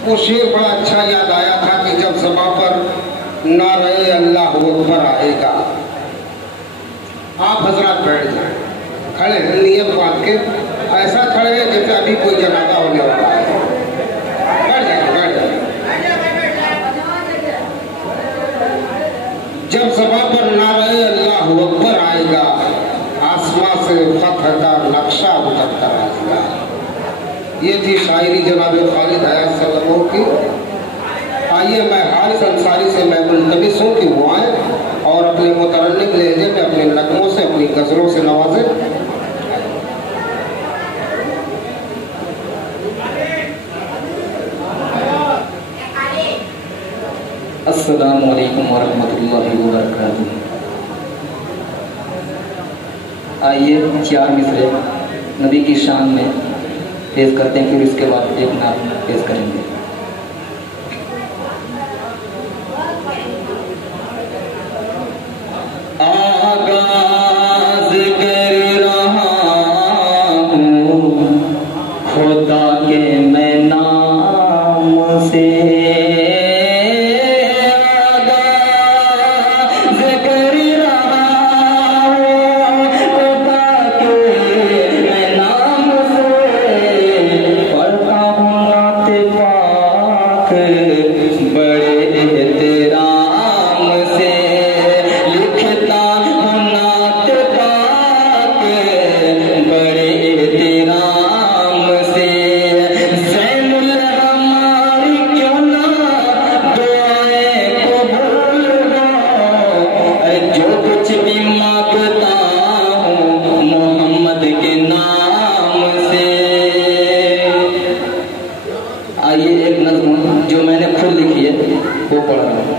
वो शेर बड़ा अच्छा याद आया था कि जब ज़बां पर नारे अल्लाह अकबर आएगा। आप हजरात बैठ जाएं, खड़े हैं नियत बांध के, ऐसा खड़े हैं जैसे अभी कोई जनाजा होने वाला है। बैठ जाए, बैठ जाए। जब ज़बां पर नारे अल्लाह अकबर आएगा, आसमां से फतह का नक्शा उतरता आएगा। ये थी शायरी जनाब खालिद हयात सल्लल्लाहु की। आइए मैं हारिस अंसारी से मैं मुल्तमिस हूँ कि वो आए और अपने मुतरन्निम लहजे में अपने नगमों से अपनी गज़लों से नवाजे। अस्सलामु अलैकुम वरहमतुल्लाहि वबरकातुहू। आइए 4 मिसरे नबी की शान में पेश करते हैं, फिर इसके बाद एक नाम पेश करेंगे। आगाज़ कर रहा हूँ खुदा के मैं नाम से, जो मैंने खुद लिखी है वो पढ़ रहा हूँ।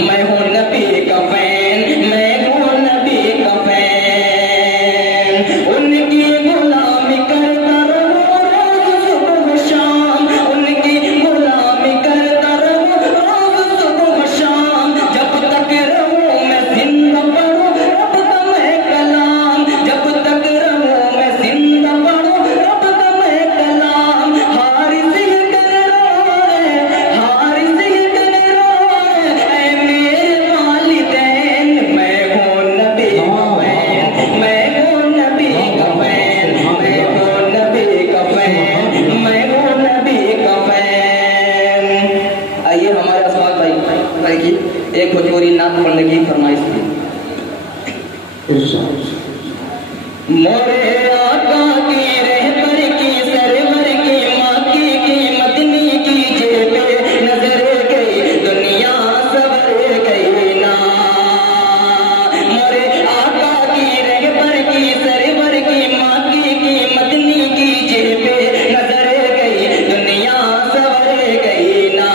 मैं हूँ नबी का फैन, मैं हूँ नबी का फैन, उनकी गुलामी करता रहूं रोज सुबह शाम, उनकी गुलामी एक भोजपुरी नाथ पढ़ने की फरमाइश थी। मोरे आका की रहबर की सरवर की माकी की मदनी की जेबे नजर गई दुनिया सवर गई ना। मोरे आका की रहबर की सरवर की माकी की मदनी की जेबे नजर गई दुनिया सवर गई ना।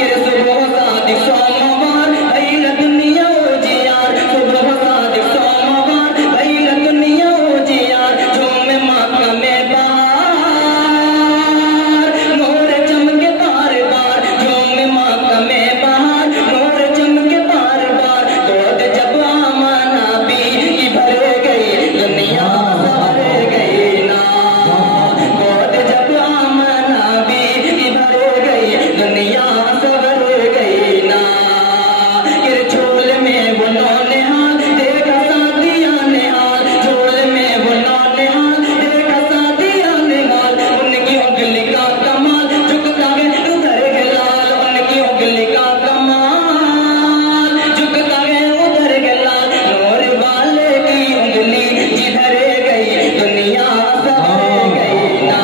ये सुबह सादिक सोमवार भइल दुनिया उजियार, सुबह सादिक सोमवार भइल दुनिया उजियार, झूम माका में बहार नूर चमके बार बार, झूम माका में बहार नूर चमके बार बार। गोद जब आमना भी की भर गई दुनिया सवर गई ना। गोद जब आमना भी की भर गई दुनिया सवर गई ना। किर झोल में वो नौनिहाल देखा सादिया निहाल, झोल में वो नौनिहाल देखा सादिया निहाल। उनकी उंगली का कमाल झुकता है उधर के लाल, उनकी उंगली का कमाल झुकता है उधर के लाल। नूर वाले की उंगली जिधर गई दुनिया सवर गई ना।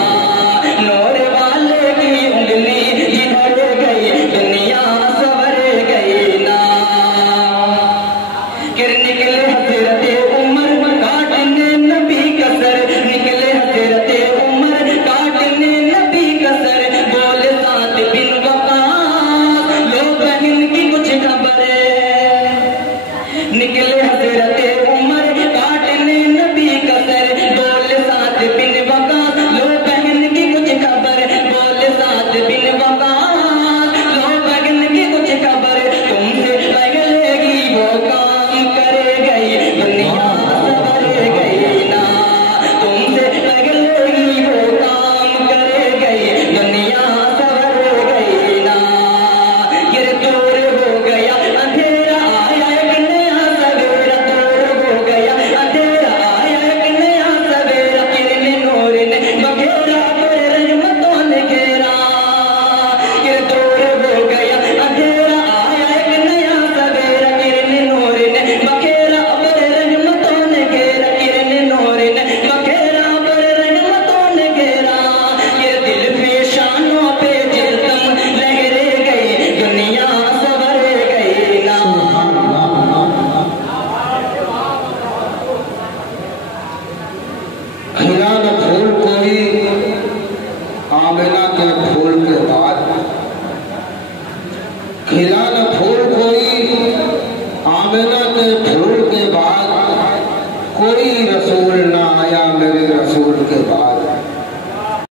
नूर वाले की उंगली जिधर गई दुनिया सवर गई ना। किर निकले हजरते उमर काटने नबी कसर, निकले हजरते उमर काटने नबी कसर। बोले सात बिन वकास लो बहन की कुछ खबर। निकले हजरते उमर काटने नबी कसर, बोले सात बिन वकास लो बहन की कुछ खबर। बोले सात बिन वकास लो बहन की कुछ खबर। तुमसे पगलेगी वो काम करे गई दुनिया सवर गई ना। तुमसे पगलेगी वो काम करे गई दुनिया सवर गई ना। ये दूर हो गया अंधेरा आया एक नया सवेरा, दूर हो गया अंधेरा आया एक नया सवेरा। किरण नूर ने बखेरा पर रहमतों ने घेरा। ये दूर हो गया अंधेरा आया एक नया सवेरा, किरण नूर ने बखेरा पर रहमतों ने घेरा। किरण नूर ने बखेरा पर रहमतों ने घेरा। ये दिल पे शानों पे जिल्दम लहरे गई दुनिया सवर गई ना। खिला न फूल कोई आमिना के फूल के बाद, खिला